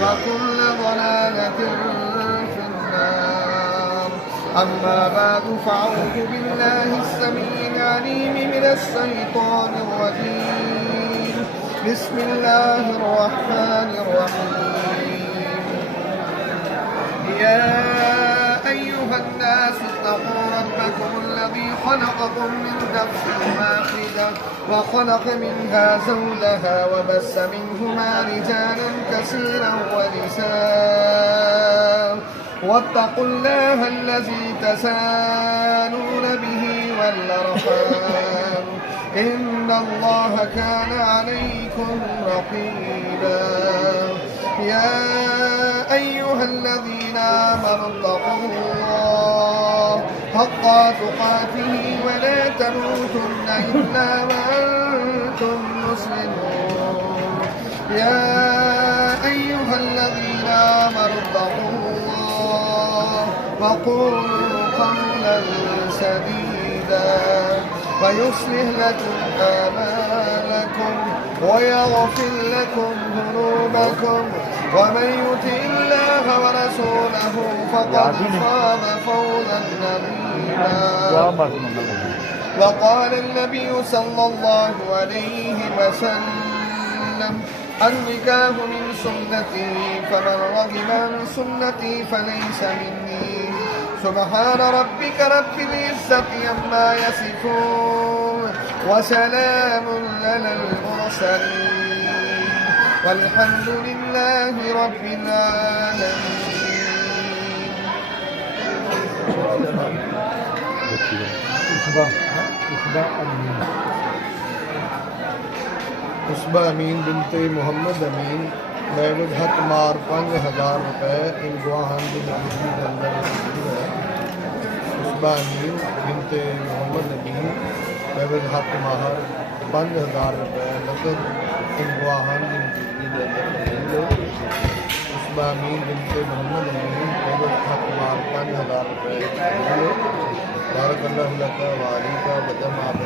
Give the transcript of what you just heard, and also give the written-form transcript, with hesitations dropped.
وكل ضلالة في النار. أما بعد فأعوذ بالله السميع العليم من الشيطان الرجيم. بسم الله الرحمن الرحيم. يا أيها الناس اتقوا ربكم الذي خلقكم من نفس واحدة وخلق منها زوجها وبث منهما رجالا كثيرا ونساء واتقوا الله الذي تساءلون به والأرحام إن الله كان عليكم رقيبا. يا أيها الذين آمنوا اتقوا الله حق تقاته ولا تموتن إلا وأنتم مسلمون. يا أيها الذين آمنوا اتقوا الله وقولوا قولا سديدا ويصلح لكم آمالكم ويغفر لكم ذنوبكم ومن يطع الله ورسوله فقد فاز فوزا عظيما. وقال النبي صلى الله عليه وسلم النكاح من سنتي فمن رغب عن سنتي فليس مني. سبحان ربك رب العزة عما يصفون وسلام على المرسلين والحمد لله رب العالمين. उसबा अमीन बिनते मोहम्मद अमीन महमूद हक मार 5000 रुपये इन गुआहान की मौजूदगी के अंदर है। उसबा अमीन बिनते मोहम्मद अमीन महमूद हक माहर 5000 रुपये नकद इन गुआहान की मौजूदगी के अंदर है। उसबा अमीन बिनते मोहम्मद अमीन महमूद हक मार 5000 रुपये बारक अल्लाह लका वाली का बदम आप